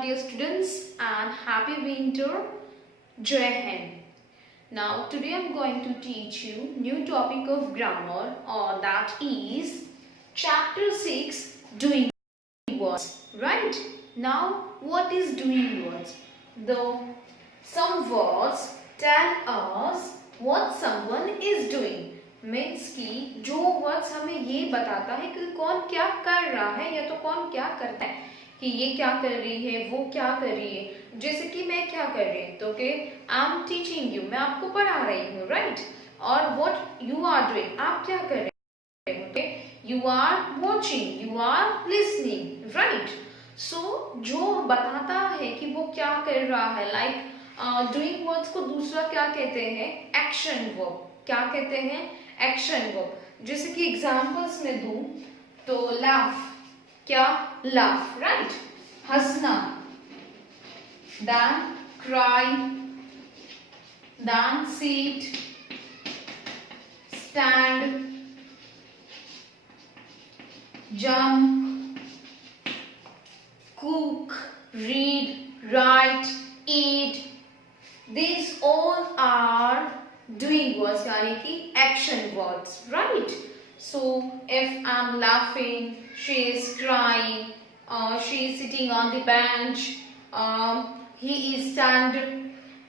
dear students, and happy winter. Jai Hind. Now today I'm going to teach you new topic of grammar, or that is chapter 6, doing words. Right? Now what is doing words? Though some words tell us what someone is doing. Means कि जो words हमें ये बताता है कि कौन क्या कर रहा है या तो कौन क्या करता है, कि ये क्या कर रही है, वो क्या कर रही है। जैसे कि मैं क्या कर रही हूँ, तो आई एम टीचिंग यू, मैं आपको पढ़ा रही हूँ, राइट। और व्हाट यू आर डूइंग, आप क्या कर रहे हो, you are watching, you are listening, right. So जो बताता है कि वो क्या कर रहा है, लाइक डूइंग वर्ड्स को दूसरा क्या कहते हैं, एक्शन वर्ब। क्या कहते हैं, एक्शन वर्ब। जैसे कि एग्जांपल्स में दूं तो लाफ, क्या, लाफ, राइट। हंसना, then cry, then sit, stand, jump, cook, read, write, eat. These all are doing words, यानी कि action words, right? So if I'm laughing, she is crying, she is sitting on the bench, he is standing,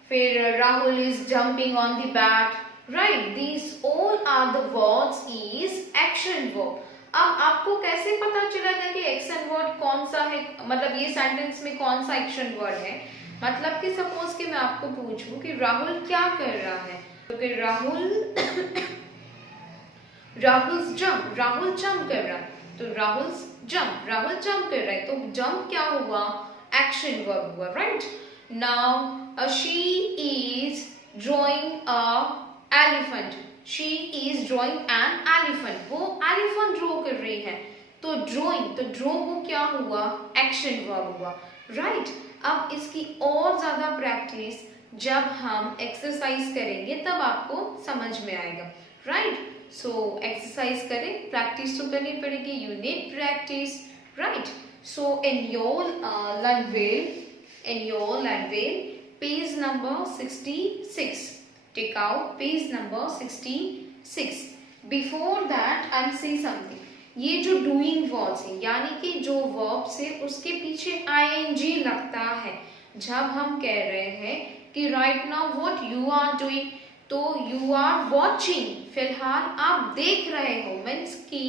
फिर Rahul is jumping on the bat, right? These all are the words is action verb. अब आपको कैसे पता चलेगा कि action word कौन सा है, मतलब ये सेंटेंस में कौन सा एक्शन वर्ड है। मतलब कि सपोज कि मैं आपको पूछूं कि राहुल क्या कर रहा है, तो कि राहुल जंप, राहुल जंप कर रहा है, तो राहुल जंप कर रहा है, तो जंप क्या हुआ, एक्शन वर्ब हुआ, right. Now she is drawing a elephant, she is drawing an elephant, वो एलिफेंट ड्रॉ कर रही है, तो ड्रॉइंग, तो ड्रॉ वो क्या हुआ, एक्शन वर्ब हुआ, राइट। अब इसकी और ज्यादा प्रैक्टिस जब हम एक्सरसाइज करेंगे तब आपको समझ में आएगा, राइट। सो एक्सरसाइज करें, प्रैक्टिस तो करनी पड़ेगी, you need practice, right. So in your language page number 66, take out page number 66। Before that I am say something, ये जो डूइंग वर्ड्स है, यानी कि जो वर्ब से उसके पीछे आईएनजी लगता है, जब हम कह रहे हैं कि right now what you are doing, तो यू आर वॉचिंग, फिलहाल आप देख रहे हो, मीन्स कि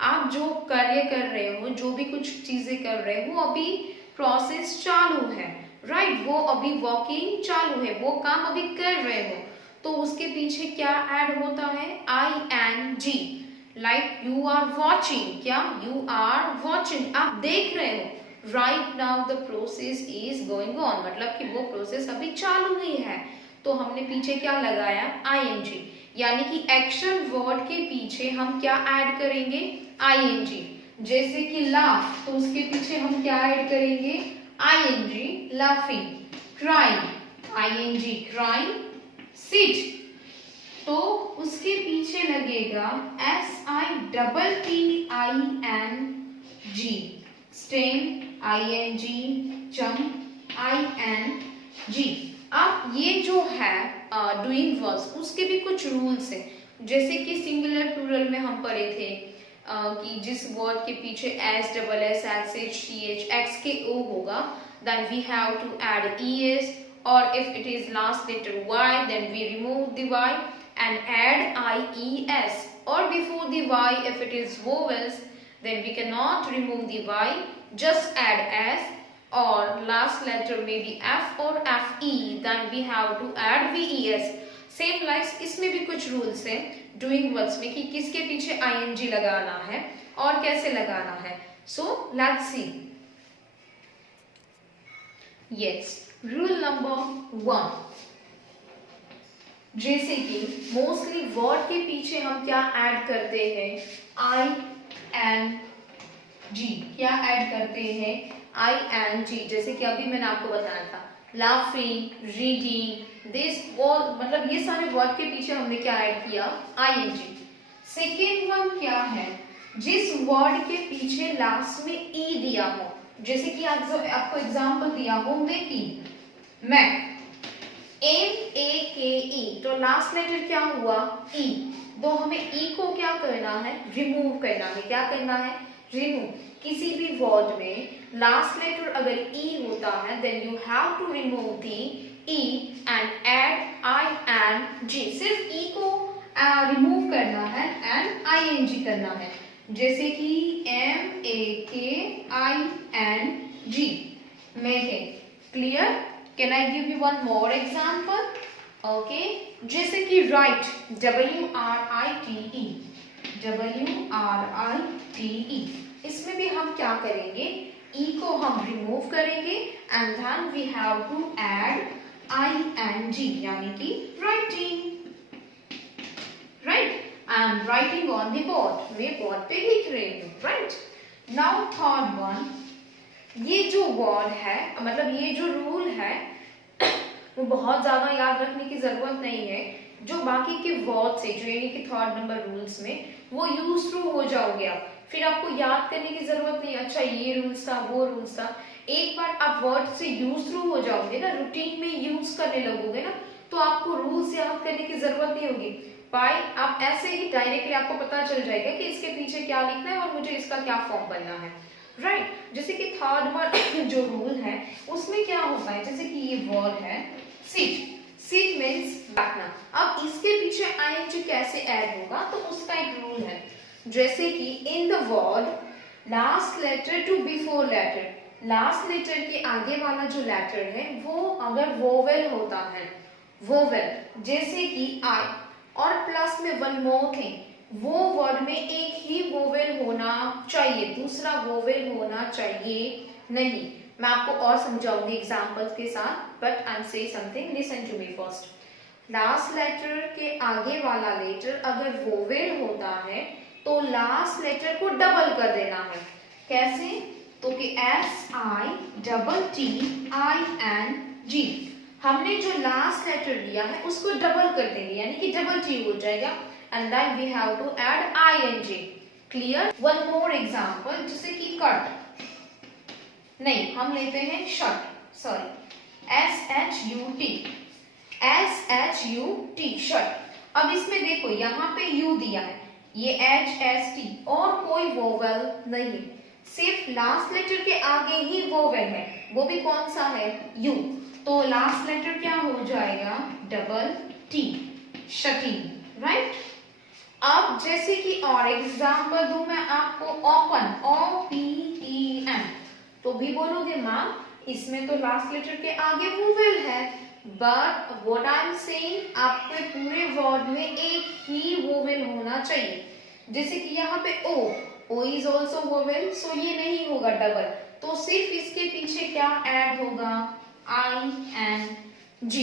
आप जो कार्य कर रहे हो, जो भी कुछ चीजें कर रहे हो, अभी प्रोसेस चालू है, राइट। वो अभी वर्किंग चालू है, वो काम अभी कर रहे हो, तो उसके पीछे क्या ऐड होता है, ING, like you are watching, क्या, यू आर वॉचिंग, आप देख रहे हो, right now the process is going on, मतलब कि वो प्रोसेस अभी चालू ही है, तो हमने पीछे क्या लगाया, ING, यानी कि एक्शन वर्ड के पीछे हम क्या ऐड करेंगे, ING। जैसे कि लाफ, तो उसके पीछे हम क्या ऐड करेंगे, ING, laughing. Crying, ING, crying. Sit, तो उसके पीछे लगेगा SITTING, stand, ING, jump, ING। अब ये जो है डूइंग वर्ड्स, उसके भी कुछ रूल्स हैं, जैसे कि सिंगुलर प्लूरल में हम पढ़े थे कि जिस वर्ड के पीछे S, SS, SH, CH, X के O होगा, then we have to add ES, or if it is last letter Y, then we remove the Y and add IES, or before the Y if it is vowels, then we cannot remove the Y, just add S, or last letter may be F or FE, then we have to add VES। Same likes इसमें भी कुछ rules हैं doing words में कि किसके पीछे ING लगाना है और कैसे लगाना है। So let's see. Yes, rule number 1, जैसे कि मोस्टली वर्ड के पीछे हम क्या ऐड करते हैं, ING, क्या ऐड करते हैं, ING। जैसे कि अभी मैंने आपको बताया था, लाफिंग, रीडिंग, दिस ऑल, मतलब ये सारे वर्ड के पीछे हमने क्या ऐड किया, ING। सेकेंड वन क्या है, जिस वर्ड के पीछे लास्ट में ई दिया हो, जैसे कि आपको एग्जाम्पल दिया हो मेकी, मैक, MEKE, तो लास्ट लेटर क्या हुआ E, तो हमें E को क्या करना है, रिमूव करना है। क्या करना है, रिमूव। किसी भी वर्ड में लास्ट लेटर अगर E होता है then you have to remove the E and add ING। सिर्फ E को रिमूव करना है एंड ING करना है, जैसे कि MAKING, make. Clear? Can I give you one more example? Okay, जैसे कि write, WRITE, WRITE, इसमें भी हम क्या करेंगे, E को हम रिमूव करेंगे and then we have to add ING, यानी कि writing, right? I am writing on the board, मैं बोर्ड पे लिख रही हूँ, right? Now third one, ये जो वर्ड है, मतलब ये जो रूल है वो बहुत ज्यादा याद रखने की जरूरत नहीं है। जो बाकी के वर्ड्स है, जो यानी कि थर्ड नंबर रूल्स में, वो यूज थ्रू हो जाओगे आप, फिर आपको याद करने की जरूरत नहीं, अच्छा ये रूल्स था वो रूल्स था। एक बार आप वर्ड से यूज थ्रू हो जाओगे ना, रूटीन में यूज करने लगोगे ना, तो आपको रूल्स याद करने की जरूरत नहीं होगी। बाय आप ऐसे ही डायरेक्टली आपको पता चल जाएगा कि इसके पीछे क्या लिखना है और मुझे इसका क्या फॉर्म बनना है, राइट? जैसे कि थर्ड वर्ड जो रूल है उसमें क्या होता है, जैसे कि ये वर्ड है सिट, सिट मीन्स बैठना। अब इसके पीछे ING कैसे ऐड होगा, तो उसका एक रूल है, जैसे कि in the word last letter to before letter, last letter के आगे वाला जो लेटर है वो अगर वोवेल होता है, वोवेल, जैसे कि आई, और प्लस में वन मोर थिंग, वो वर्ड में एक ही वोवेल होना चाहिए, दूसरा वोवेल होना चाहिए नहीं। मैं आपको और समझाऊंगी एग्जांपल्स के साथ, but I am say something, listen to me first. Last letter के आगे वाला लेटर अगर वोवेल होता है तो लास्ट लेटर को डबल कर देना है। कैसे, तो कि SITTING, हमने जो लास्ट लेटर लिया है उसको डबल कर देंगे, यानी कि डबल T हो जाएगा, and then we have to add ING. Clear? One more example, जैसे कि कट, नहीं हम लेते हैं शर्ट, सॉरी, SHUT, शर्ट। अब इसमें देखो यहाँ पे U दिया है, ये HST और कोई वोवेल नहीं, सिर्फ लास्ट लेटर के आगे ही वोवेल है, वो भी कौन सा है, U, तो लास्ट लेटर क्या हो जाएगा, डबल T, शटिंग, राइट? अब जैसे कि और एग्जाम्पल दूं मैं आपको, ओपन, OPEN, तो भी बोलोगे माँ इसमें तो लास्ट लेटर के आगे वोवेल है, but what I am saying, आपके पूरे वर्ड में एक ही वोवेल होना चाहिए। जैसे कि यहाँ पे O इज ऑल्सो वोवेल, सो ये नहीं होगा डबल, तो सिर्फ इसके पीछे क्या ऐड होगा, ING।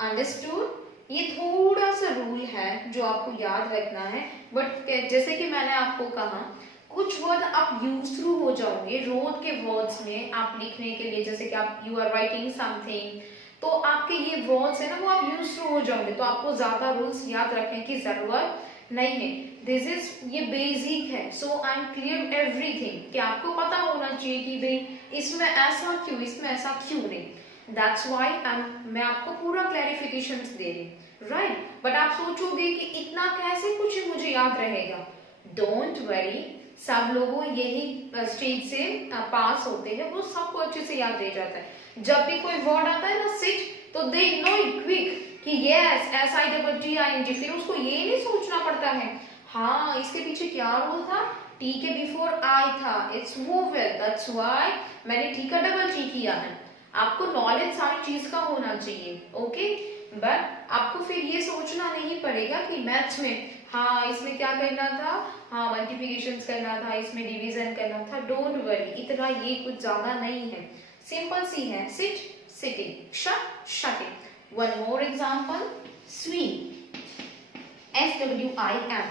अंडरस्टूड? ये थोड़ा सा रूल है जो आपको याद रखना है, बट जैसे कि मैंने आपको कहा कुछ वर्ड आप यूज थ्रू हो जाओगे रोज के वर्ड्स में आप लिखने के लिए, जैसे कि आप यू आर राइटिंग समथिंग, तो आपके ये वर्ड्स है ना वो आप यूज थ्रू हो जाओगे, तो आपको ज्यादा रूल्स याद रखने की जरूरत नहीं है। दिस इज, ये बेसिक है, सो आई एम क्लियर एवरीथिंग, कि आपको पता होना चाहिए कि भाई इसमें ऐसा क्यों, इसमें ऐसा क्यों नहीं। दैट्स वाई मैं आपको पूरा क्लैरिफिकेशन दे रही, राइट? बट आप सोचोगे कि इतना कैसे कुछ मुझे याद रहेगा, डोंट वरी, सब लोगों यही स्टेज से पास होते हैं, वो सबको अच्छे से याद रह जाता है। जब भी कोई वर्ड आता है ना सिट, तो दे नो इट क्विक कि यस SITTING, फिर उसको ये नहीं सोचना पड़ता है हाँ इसके पीछे क्या रूल था, टी के बिफोर आई था, इट्स वोवेल, दैट्स व्हाई मैंने टी का डबल टी किया है। आपको नॉलेज सारी चीज का होना चाहिए, ओके? बट आपको फिर ये सोचना नहीं पड़ेगा कि मैथ्स में हाँ इसमें क्या करना था, हाँ मल्टीप्लिकेशन करना था, इसमें डिवीजन करना था। डोंट वरी, इतना ये कुछ ज्यादा नहीं है, सिंपल सी है, sit, sitting, shut, shutting. One more example, swim, SWIM,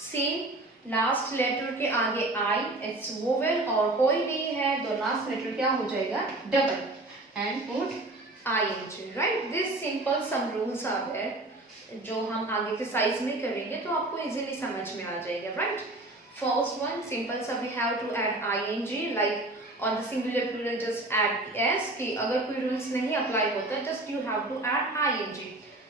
same last letter के आगे आई, इट्स वोवेल और कोई नहीं है, तो लास्ट लेटर क्या हो जाएगा, double, and put ING, right? This simple some rules are there, जो हम आगे एक्सरसाइज में करेंगे तो आपको इजीली समझ में आ जाएगा, राइट? फर्स्ट वन, सिंपल सा, we have to add ING, like On the singular plural just add s कि अगर कोई rules नहीं apply होता just you have to add ing.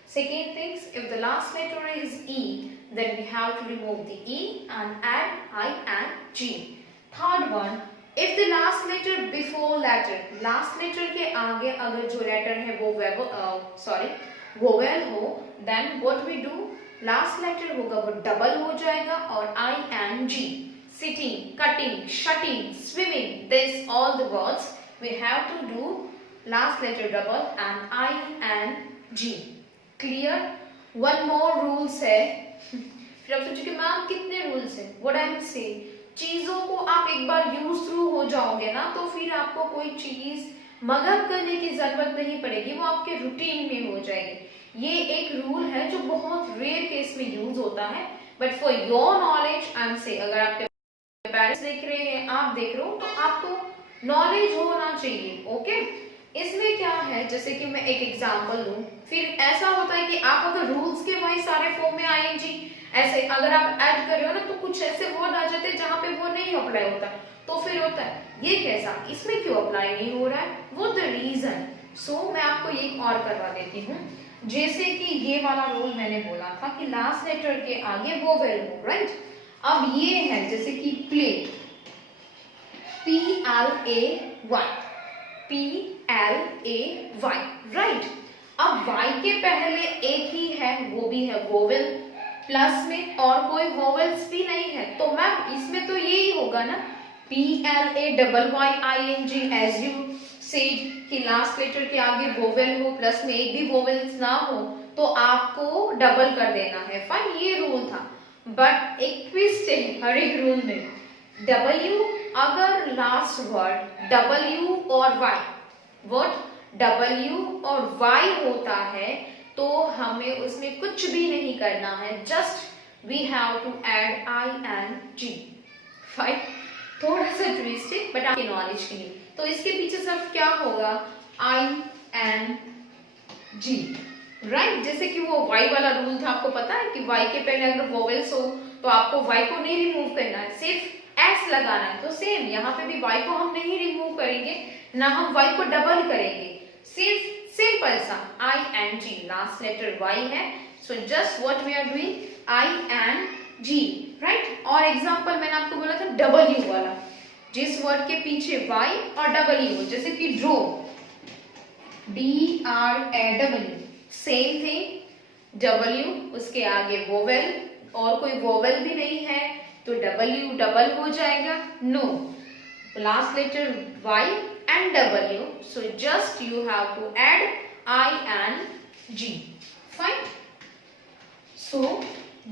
Second things, if the last letter is e then we have to remove the e and add I and g. Third one, if the last letter before letter, last letter के आगे अगर जो letter है वो vowel हो, then what we do, last letter होगा वो double हो जाएगा और I and g. Sitting, cutting, shutting, swimming, this all the words we have to do last letter double and I and g. Clear? One more rules है. फिर आप सोचोगे ma'am कितने रूल्स हैं? What I am saying, चीजों को आप एक बार यूज थ्रू हो जाओगे ना तो फिर आपको कोई चीज मगअप करने की जरूरत नहीं पड़ेगी, वो आपके रूटीन में हो जाएगी. ये एक रूल है जो बहुत रेयर केस में यूज होता है, but for your knowledge I am से, अगर आपके पेरेंट्स देख रहे हैं, आप देख रहे हो, तो आपको नॉलेज होना चाहिए. ओके, इसमें क्या है, जैसे कि मैं एक एग्जांपल दूं, फिर ऐसा होता है कि आप अगर रूल्स के वाइज सारे फॉर्म में आएंगे, ऐसे अगर आप ऐड कर रहे हो ना तो कुछ ऐसे वर्ड आ जाते हैं जहां पे वो नहीं अप्लाई होता, तो फिर होता है ये कैसा, इसमें क्यों अप्लाई नहीं हो रहा है, वो द रीजन. सो मैं आपको एक और करवा देती हूँ. जैसे कि ये वाला रूल मैंने बोला था कि लास्ट लेटर के आगे वोवेल हो, राइट. अब ये है जैसे कि प्ले, PLAY, PLAY, राइट. अब y के पहले एक ही है, वो भी है वोवेल, प्लस में और कोई वोवेल्स भी नहीं है, तो मैम इसमें तो यही होगा ना, PLAYYING, एज यू सेड कि लास्ट लेटर के आगे वोवेल हो प्लस में एक भी वोवेल्स ना हो तो आपको डबल कर देना है. फाइन, ये रूल था. बट एक ट्विस्ट है हर एक रूल में. W अगर लास्ट वर्ड W और Y, वर्ड W और Y होता है तो हमें उसमें कुछ भी नहीं करना है, just we have to add I and G. Fine, थोड़ा सा ट्विस्ट है बट आपके नॉलेज के लिए. तो इसके पीछे सिर्फ क्या होगा, I and G, राइट. जैसे कि वो y वाला रूल था, आपको पता है कि y के पहले अगर वोवेल्स हो तो आपको y को नहीं रिमूव करना है, सिर्फ s लगाना है. तो सेम यहाँ पे भी y को हम नहीं रिमूव करेंगे, ना हम y को डबल करेंगे, सिर्फ सिंपल सा I and G, last letter y है. So just what we are doing, I and G, right. और एग्जांपल मैंने आपको बोला था W वाला, जिस वर्ड के पीछे y और W हो, जैसे कि draw, DRAW, same thing, W उसके आगे वोवेल और कोई वोवेल भी नहीं है तो W डबल हो जाएगा. No, last letter Y and W, so just you have to add I and G. Fine. So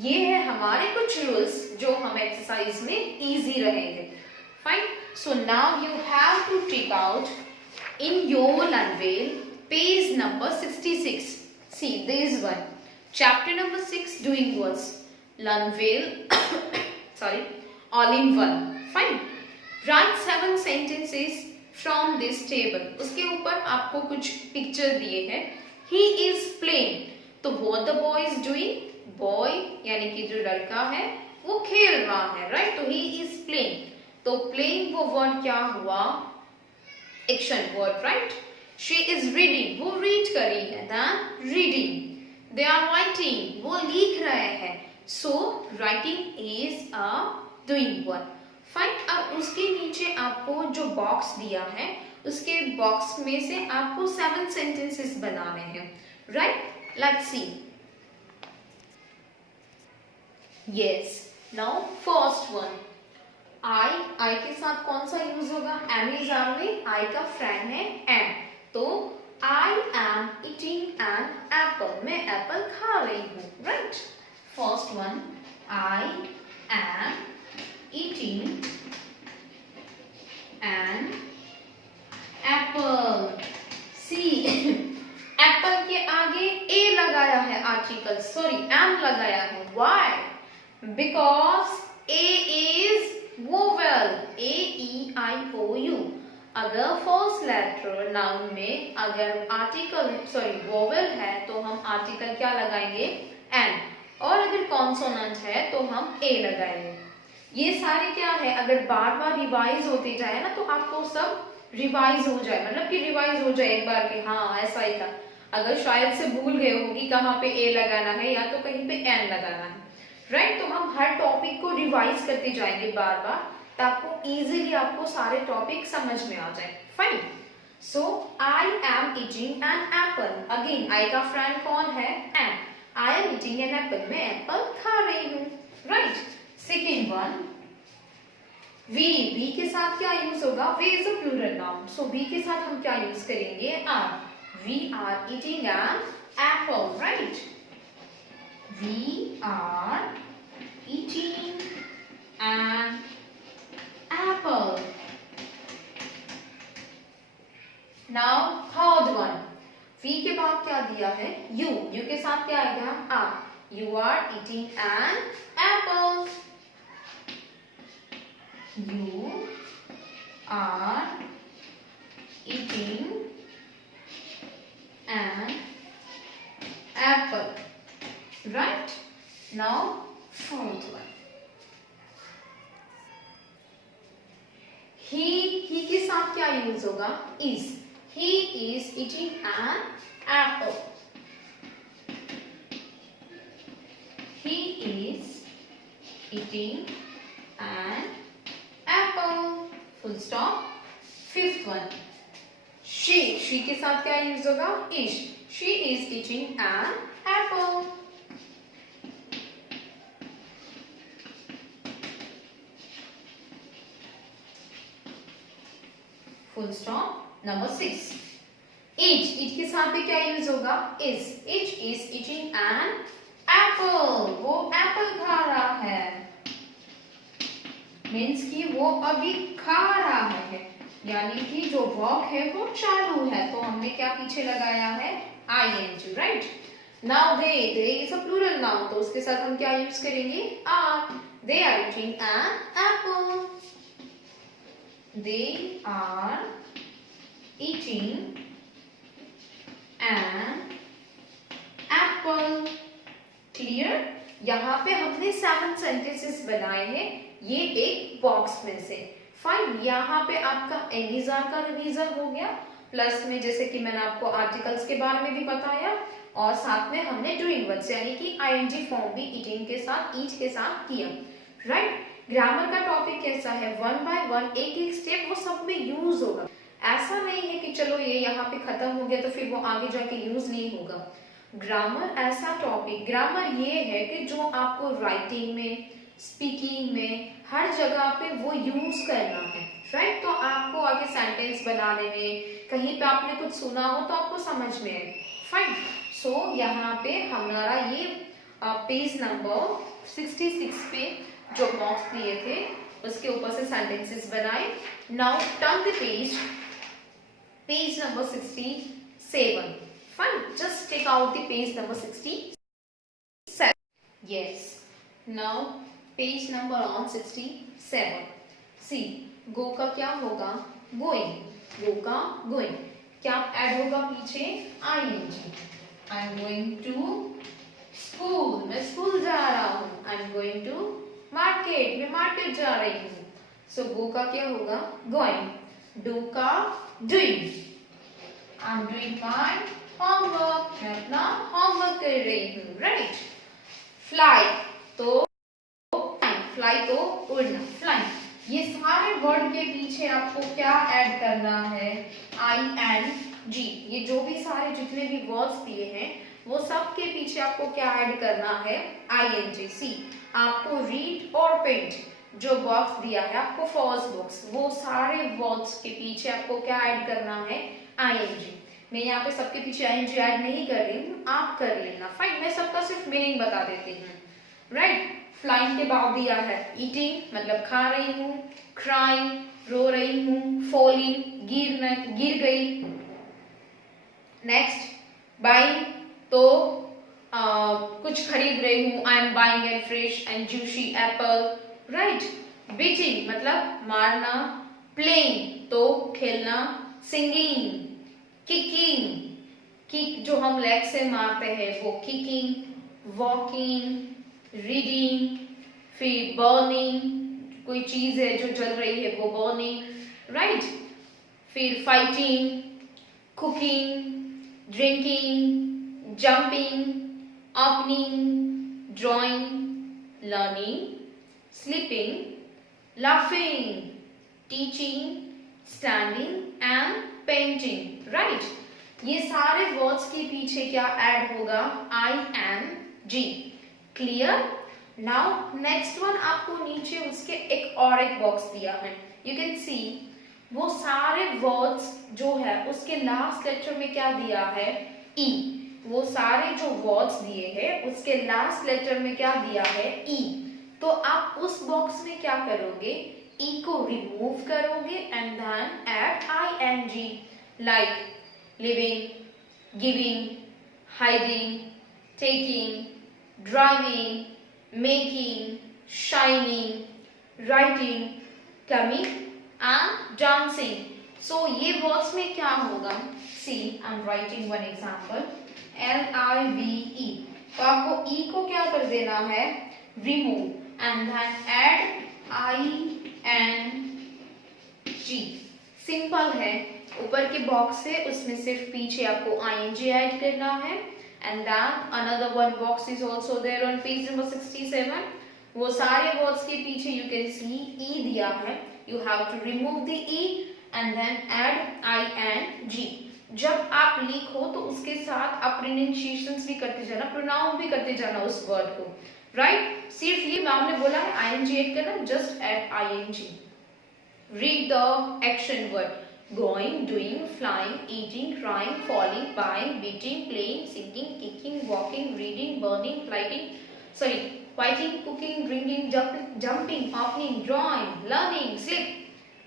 ये है हमारे कुछ रूल्स जो हम एक्सरसाइज में इजी रहेंगे. Fine. So now you have to take out in your Learnwell page number 66. See, there is one. Chapter number 6, doing words. Learnwell, sorry, all in one. Fine. Write 7 sentences from this table. उसके ऊपर आपको कुछ picture दिए हैं. He is playing. तो what the boy is doing? Boy यानी कि जो लड़का है वो खेल रहा है, right? तो he is playing. तो playing वो word क्या हुआ? Action word, right? She is reading, वो read कर रही है. Then reading. They are writing, वो लिख रहे हैं. So writing is a doing one. Fine. अब उसके नीचे आपको जो बॉक्स दिया है उसके बॉक्स में से आपको 7 sentences बनाने हैं, right? Let's see. Yes. Now first one. I के साथ कौन सा यूज होगा? Amazon में I का फ्रेंड है am. तो I am eating an apple. मैं एप्पल खा रही हूँ, right? First one, I am eating an apple. See, Apple के आगे a लगाया है आर्टिकल, सॉरी am लगाया है. Why? Because a is vowel, AEIOU. अगर फर्स्ट लेटर नाउन में अगर आर्टिकल सॉरी वोवेल है तो हम आर्टिकल क्या लगाएंगे? एन. और अगर कॉन्सोनेंट है तो हम ए लगाएंगे. ये सारे क्या है, अगर बार बार रिवाइज होते जाए ना तो आपको सब रिवाइज हो जाए, मतलब कि रिवाइज हो जाए एक बार के, हाँ ऐसा ही था। अगर शायद से भूल गए हो कि कहाँ पे ए लगाना है या तो कहीं पे एन लगाना है, राइट। तो हम हर टॉपिक को रिवाइज करते जाएंगे बार बार, ताकि इजीली आपको सारे टॉपिक समझ में आ जाए। Fine. So I am eating an apple. Again I का फ्रेंड कौन है, am. I am eating an apple, मैं एप्पल खा रही हूँ, राइट। सेकेंड वन, वी के साथ क्या यूज होगा, we is a plural noun, so we के साथ हम क्या यूज करेंगे, are. We are eating an apple, right. We are eating an apple. Now third one, we के बाद क्या दिया है, यू के साथ क्या आएगा, are. You are eating an apple. You are eating an apple, right? Now fourth one, he के साथ क्या यूज होगा, is। He is eating an apple. He is eating an apple, full stop। Fifth one, she के साथ क्या use होगा, is। She is eating an apple। Full stop. Number 6, each के साथ भी क्या यूज होगा, is। It is eating an apple, वो एप्पल खा रहा है, मीन्स कि वो अभी खा रहा है, यानी कि जो वर्क है वो चालू है, तो हमने क्या पीछे लगाया है, ing, right. Now they is a plural noun, तो उसके साथ हम क्या यूज करेंगे, are. They are eating an apple. They are eating an apple. Clear. यहाँ पे हमने 7 सेंटेंसेस बनाए हैं, ये एक बॉक्स में से। फाइन। यहाँ पे आपका एनिजार का रिवीजन हो गया, प्लस में जैसे कि मैंने आपको आर्टिकल्स के बारे में भी बताया, और साथ में हमने डूइंग वर्ड्स यानी कि आईएनजी फॉर्म भी ईटिंग के साथ, ईच के साथ किया, राइट। ग्रामर का टॉपिक कैसा है, 1 बाय 1 एक एक स्टेप वो सब में यूज होगा। ऐसा नहीं है कि चलो ये यहाँ पे खत्म हो गया तो फिर वो आगे जाके यूज नहीं होगा। ग्रामर ऐसा टॉपिक, ग्रामर ये है कि जो आपको राइटिंग में, स्पीकिंग में, हर जगह पे वो यूज करना है, राइट। तो आपको आगे सेंटेंस बनाने में, कहीं पे आपने कुछ सुना हो तो आपको समझ में आए। फाइन। सो यहाँ पे हमारा ये पेज नंबर 66 पे जो बॉक्स दिए थे उसके ऊपर से सेंटेंसेस बनाए। Now turn the page number 67। Fine. Just take out the page number 67. Yes. Now page number on 67. See, go का क्या होगा, going. Go का going. क्या ऐड होगा पीछे, ing. I'm going to school. मैं स्कूल जा रहा हूँ. I'm going to market. मैं मार्केट जा रही हूँ. So go का क्या होगा, going. Do का doing. I'm doing my homework, मैं अपना होमवर्क कर रही हूँ, राइट। फ्लाई तो उड़ना, फ्लाई। ये सारे वर्ड के पीछे आपको क्या ऐड करना है, ing। ये जो भी सारे जितने भी वर्ड्स दिए हैं वो सब के पीछे आपको क्या ऐड करना है, ing। सी, आपको रीड और पेंट जो बॉक्स दिया है आपको फर्स्ट बॉक्स, वो सारे वर्ड्स के पीछे आपको क्या ऐड करना है, ing। मैं यहाँ पे सबके पीछे ing ऐड नहीं कर रही हूँ, आप कर लेना। फाइन। मैं सबका सिर्फ मीनिंग बता देती हूँ, राइट। फ्लाइंग के बाद दिया है ईटिंग, मतलब खा रही हूँ, क्राइंग रो रही हूँ, फॉलिंग गिर गई। नेक्स्ट बाइंग तो कुछ खरीद रही हूँ, I am buying an fresh and juicy Apple, right. Beating मतलब मारना, प्लेइंग तो खेलना, सिंगिंग, किकिंग, किक जो हम लेग से मारते हैं वो किकिंग, वॉकिंग, रीडिंग, फिर बर्निंग, कोई चीज है जो जल रही है वो बर्निंग, राइट। फिर fighting, cooking, drinking, jumping, opening, drawing, learning, sleeping, laughing, teaching, standing and painting, right? ये सारे वर्ड्स के पीछे क्या ऐड होगा? ing. Clear? Now next one आपको नीचे उसके एक बॉक्स दिया है, यू कैन सी वो सारे वर्ड्स जो है उसके लास्ट लेटर में क्या दिया है? ई। वो सारे जो वर्ड्स दिए हैं उसके लास्ट लेटर में क्या दिया है? ई। तो आप उस बॉक्स में क्या करोगे? ई को रिमूव करोगे and then add ing, like living, giving, hiding, taking, driving, making, shining, writing, coming and dancing. So ये वर्ड्स में क्या होगा? See I am writing one example, LIVE। तो आपको ई को क्या कर देना है? Remove and then add ing। Simple है, ऊपर के बॉक्स से उसमें सिर्फ पीछे आपको ing ऐड करना है and then another one box is also there on page number 67। वो सारे वर्ड्स के पीछे you can see e दिया है, you have to remove the e and then add ing। जब आप लिखो तो उसके साथ आप प्रोनाउंसिएशंस भी करते जाना, प्रोनाउन भी करते जाना उस वर्ड को, राइट। सिर्फ ये मैम ने बोला है ing ऐड करना, just add ing। Read the action word, going, doing, flying, eating, crying, falling, buying, beating, playing, singing, kicking, walking, reading, burning, fighting, cooking, drinking, jumping, opening, drawing, learning, sleep,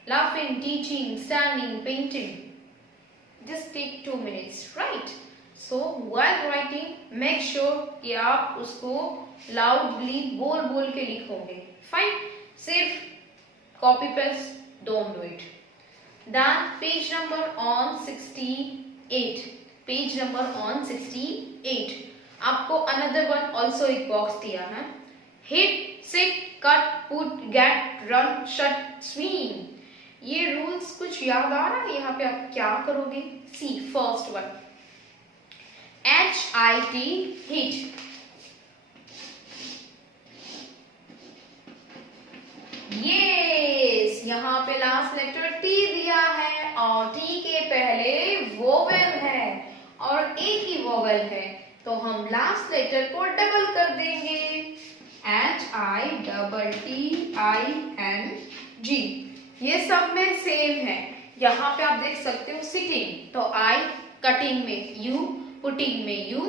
laughing, teaching, standing, painting। Just take 2 minutes, right? So while writing, make sure कि आप उसको loudly बोल के लिखोगे, fine। सिर्फ copy paste, don't do it। Then page number on 68, page number on 68, आपको another one also एक box दिया है, hit, sit, cut, put, get, run, shut, swing। ये रूल्स कुछ याद आ रहा है? यहाँ पे आप क्या करोगे? See first one, HIT, hit. Yes, यहाँ पे लास्ट लेटर टी दिया है और टी के पहले वोवेल है और एक ही वोवेल है, तो हम लास्ट लेटर को डबल कर देंगे, HITTING। ये सब में सेम है। यहाँ पे आप देख सकते हो सिटिंग, तो आई, कटिंग में यू, पुटिंग में यू,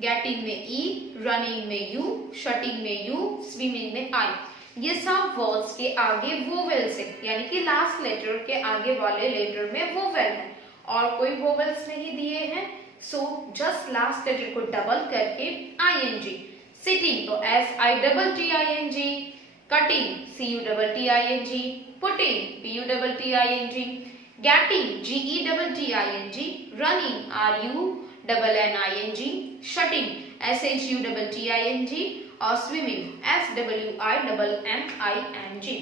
गेटिंग में ई, रनिंग में यू, शटिंग में यू, स्विमिंग में आई। ये सब वर्ड्स के आगे वोवेल्स है, यानी कि लास्ट लेटर के आगे वाले लेटर में वोवेल है और कोई वोवेल्स नहीं दिए हैं, सो जस्ट लास्ट लेटर को डबल करके ing। सिटिंग तो SITTING, cutting, CUTTING, putting, PUTTING, getting, GETTING, running, RUNNING, shutting, SHUTTING और swimming, SWIMMING।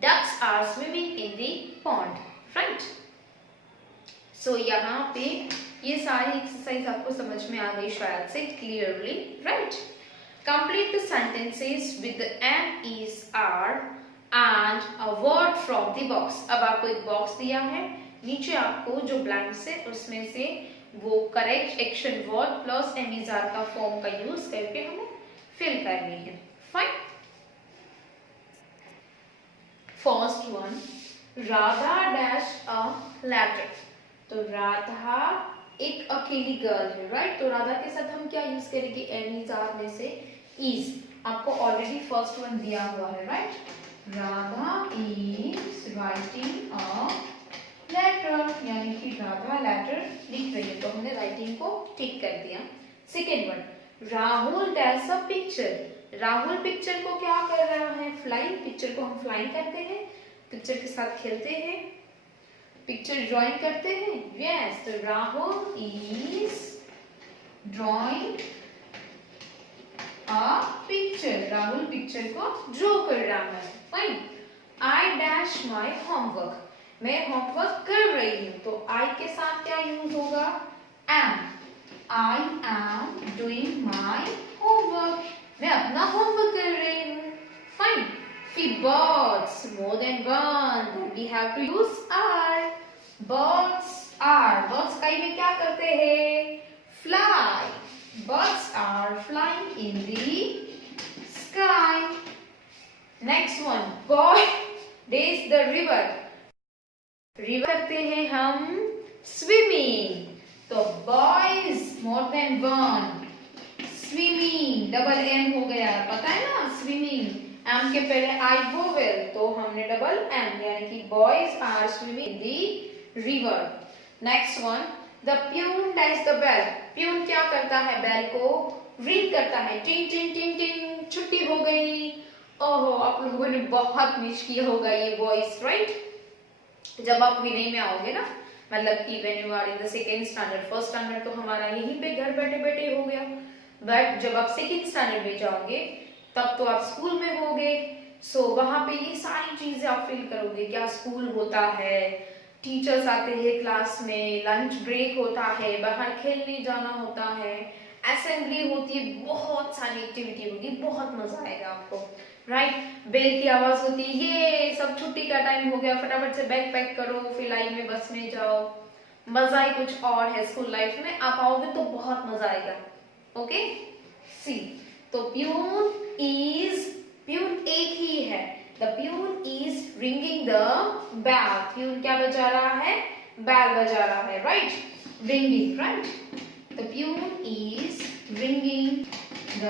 Ducks are swimming in the pond, right? So यहाँ पे ये सारी एक्सरसाइज आपको समझ में आ गई शायद से clearly, right. Complete the sentences with the am, is, are and a word from the box। अब आपको एक बॉक्स दिया है, नीचे आपको जो ब्लैंक्स है उसमें से वो correct action word plus am is are का फॉर्म का यूज करके हमें फिल करनी है, fine. First one, Radha dash a letter. तो राधा एक अकेली गर्ल है, राइट। तो राधा के साथ हम क्या यूज करेंगे? एम इज आर में से इज। आपको ऑलरेडी फर्स्ट वन दिया हुआ है, right. Radha is writing a letter, यानी कि राधा लेटर लिख रही है, तो हमने राइटिंग को टिक कर दिया। Second one, Rahul dash a picture. Rahul picture को क्या कर रहा है? फ्लाइंग। पिक्चर को हम फ्लाइंग करते हैं, पिक्चर के साथ खेलते हैं, पिक्चर ड्राइंग करते हैं, यस। तो Rahul is drawing a picture, Rahul picture को ड्रॉ कर रहा है, fine. I dash my homework. मैं होमवर्क कर रही हूँ, तो I के साथ क्या यूज होगा? am. I am doing my homework. मैं अपना होमवर्क कर रही हूँ. Fine. फिर birds, more than one, then we have to use are. Birds are. Birds कई में क्या करते हैं? Fly. Birds are flying in the sky. Next one, boy days the river. River करते हैं हम swimming. तो boys more than one. Swimming double M हो गया, पता है ना? Swimming M के पहले I vowel, तो हमने double M, यानी कि boys are swimming in the river. Next one, the peon dash the bell. Peon क्या करता है? Bell को ring करता है. टिंग टिंग टिंग टिंग, छुट्टी हो गई. ओहो, आप लोगों ने बहुत मिस किया होगा ये वॉइस, राइट? जब आप विनय में आओगे ना, मतलब कि when you are in the second standard, first standard तो हमारा यहीं पे घर बैठे बैठे हो गया, बट जब आप सेकंड स्टैंडर्ड में जाओगे तब तो आप स्कूल में होगे. सो वहां पे ये सारी चीजें आप फील करोगे. क्या स्कूल होता है, टीचर्स आते हैं क्लास में, लंच ब्रेक होता है, बाहर खेलने जाना होता है, असेंबली होती है, बहुत सारी एक्टिविटी होगी, बहुत मजा आएगा आपको, राइट? बेल की आवाज होती है, ये सब छुट्टी का टाइम हो गया, फटाफट से बैग पैक करो, फिर लाइन में बस में जाओ. मजा ही कुछ और है स्कूल लाइफ में. आप आओगे तो बहुत मजा आएगा. Okay, see. तो प्यून एक ही है. The peon is ringing the bell. Peon क्या बजा रहा है? बेल बजा रहा है, right? Ringing, right? The peon is ringing the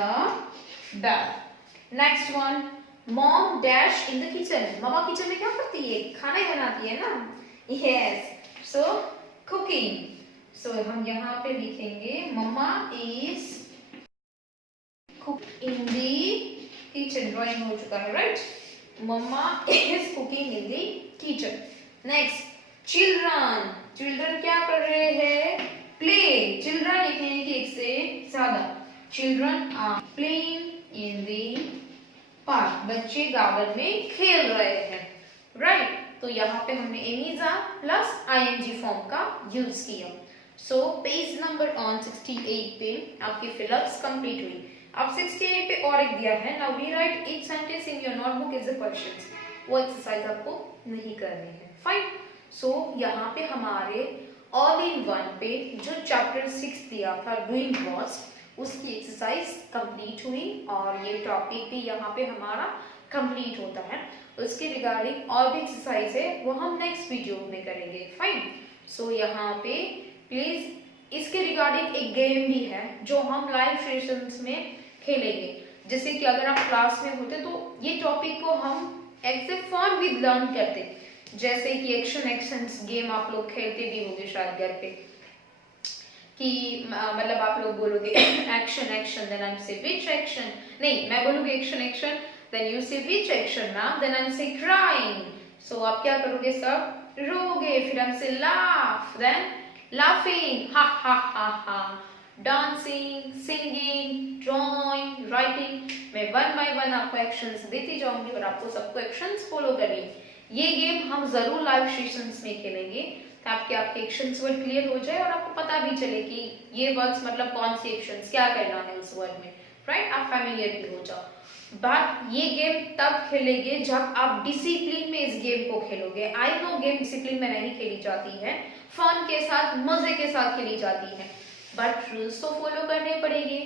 bell. Next one, mom dash in the kitchen. मम्मा किचन में क्या करती है? खाना बनाती है ना. यस, सो कुकिंग. सो हम यहाँ पे लिखेंगे mama is cook in the kitchen. Drawing हो चुका है, right? Mama is cooking in the kitchen. Next, children. Children क्या कर रहे हैं? प्ले. चिल्ड्रन लिखने की एक से ज्यादा. Children are playing in the park. बच्चे गार्डन में खेल रहे हैं, राइट? तो यहाँ पे हमने एनीजा प्लस आईएनजी फॉर्म का यूज किया. सो पेज नंबर ऑन 68 पे आपकी फिलअप्स कंप्लीट हुई. अब 68 पे और एक दिया है. Now we write each sentence in your notebook as a questions. वो एक्सरसाइज आपको नहीं करनी है, फाइन? सो यहाँ पे हमारे ऑल इन वन पे जो चैप्टर 6 दिया था डूइंग वॉच, उसकी एक्सरसाइज कंप्लीट हुई और ये टॉपिक भी यहाँ पे हमारा कंप्लीट होता है. उसके रिगार्डिंग और भी एक्सरसाइज है, वो हम नेक्स्ट वीडियो में करेंगे, फाइन? सो यहाँ पे प्लीज इसके रिगार्डिंग एक गेम भी है जो हम लाइव सेशंस में खेलेंगे. जैसे कि अगर आप क्लास में होते तो ये टॉपिक को हम ऐसे फन विद लर्न करते. जैसे कि एक्शंस गेम आप लोग खेलते भी होंगे शायद घर पे, कि मतलब आप लोग बोलोगे एक्शन एक्शन, देन आई से व्हिच एक्शन. नहीं, मैं बोलूंगी एक्शन एक्शन, देन यू से व्हिच एक्शन ना, देन आई से क्राइंग. सो आप क्या करोगे? सब रोगे. फिर आई से लाफ, देन लाफिंग, हा हा हा हा. Dancing, singing, drawing, writing. मैं वन बाय वन आपको एक्शंस देती जाऊंगी और आपको सबको एक्शंस फॉलो करनी. ये गेम हम जरूर लाइव सेशंस में खेलेंगे ताकि आपके एक्शंस वर्ड क्लियर हो जाए और आपको पता भी चले कि ये वर्ड्स मतलब कौन सी एक्शंस, क्या करना है उस वर्ड में, राइट? आप फैमिलियर भी हो जाओ. बट ये गेम तब खेलेंगे जब आप डिसिप्लिन में इस गेम को खेलोगे. आई नो गेम डिसिप्लिन में नहीं खेली जाती है, फन के साथ, मजे के साथ खेली जाती है, बट रूल्स तो फॉलो करने पड़ेंगे.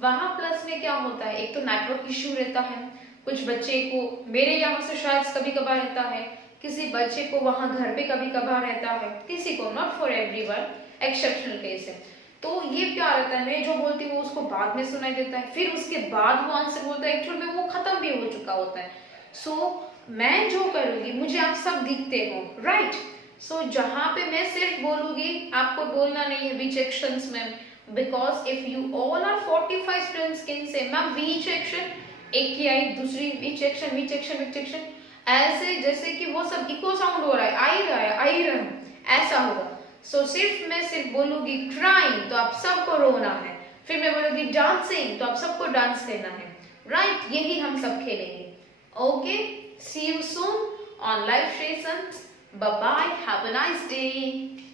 वहां प्लस में क्या होता है, एक तो नेटवर्क इश्यू रहता है. कुछ बच्चे को मेरे यहाँ से शायद कभी कभार रहता है, किसी बच्चे को वहां घर पे कभी कभार रहता है, किसी को, not for everyone, exceptional case है. तो ये क्या रहता है, मैं जो बोलती हूँ उसको बाद में सुनाई देता है, फिर उसके बाद वो आंसर बोलता है, एक्चुअल में वो खत्म भी हो चुका होता है. सो मैं जो करूंगी, मुझे आप सब दिखते हो, राइट? सो जहां पे मैं सिर्फ बोलूंगी, आपको बोलना नहीं है विच एक्शंस में, because if you all are 45 students can say ma'am which action, एक की आई, दूसरी which action, which action, which action, ऐसे जैसे कि वो सब इको साउंड हो रहा है, आई रहा है, आई रहा है, ऐसा होगा. सो सिर्फ मैं सिर्फ बोलूंगी क्राइंग तो आप सबको रोना है, फिर मैं बोलूंगी डांसिंग तो आप सबको डांस लेना है, राइट? यही हम सब खेलेंगे. Okay, see you soon. on live sessions. Bye bye. Have a nice day.